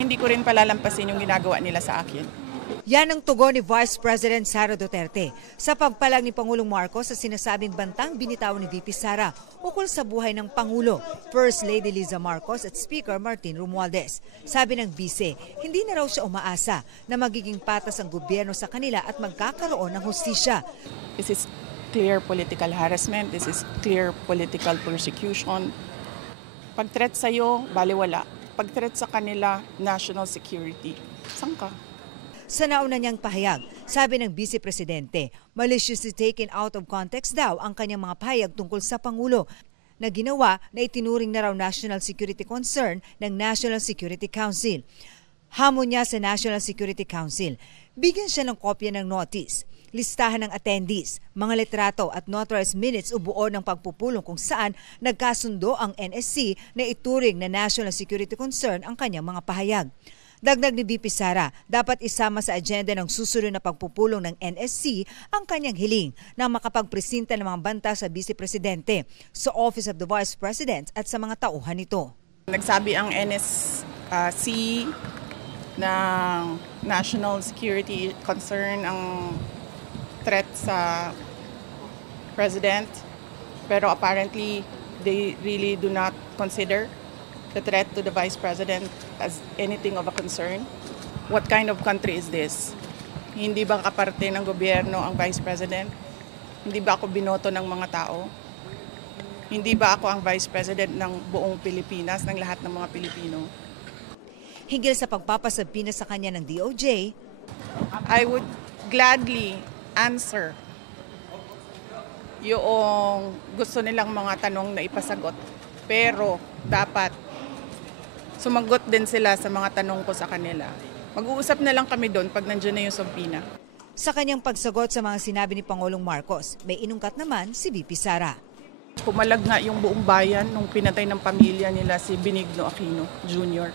Hindi ko rin palalampasin yung ginagawa nila sa akin. Yan ang tugon ni Vice President Sara Duterte sa pagpalag ni Pangulong Marcos sa sinasabing bantang binitawan ni VP Sara ukol sa buhay ng Pangulo, First Lady Liza Marcos at Speaker Martin Romualdez. Sabi ng Vice, hindi na raw siya umaasa na magiging patas ang gobyerno sa kanila at magkakaroon ng hustisya. This is clear political harassment. This is clear political persecution. Pag-threat sa'yo, baliwala. Pag-threat sa kanila, national security. Saan ka? Sa nauna niyang pahayag, sabi ng Vice Presidente, maliciously taken out of context daw ang kanyang mga pahayag tungkol sa Pangulo na ginawa na itinuring na raw national security concern ng National Security Council. Hamon niya sa National Security Council. Bigyan siya ng kopya ng notice, listahan ng attendees, mga litrato at notarized minutes o buo ng pagpupulong kung saan nagkasundo ang NSC na ituring na national security concern ang kanyang mga pahayag. Dagdag ni VP Sara, dapat isama sa agenda ng susunod na pagpupulong ng NSC ang kanyang hiling na makapagpresenta ng mga banta sa Vice Presidente, sa Office of the Vice President at sa mga tauhan nito. Nagsabi ang NSC na national security concern ang threat sa President, pero apparently they really do not consider the threat to the Vice President as anything of a concern. What kind of country is this? Hindi ba kaparte ng gobyerno ang Vice President? Hindi ba ako binoto ng mga tao? Hindi ba ako ang Vice President ng buong Pilipinas, ng lahat ng mga Pilipino? Hinggil sa pagpapasabina sa kanya ng DOJ, I would gladly answer yung gusto nilang mga tanong na ipasagot. Pero dapat sumagot din sila sa mga tanong ko sa kanila. Mag-uusap na lang kami doon pag nandiyan na yung subpoena. sa kanyang pagsagot sa mga sinabi ni Pangulong Marcos, may inungkat naman si VP Sara. Pumalag nga yung buong bayan nung pinatay ng pamilya nila si Benigno Aquino Jr.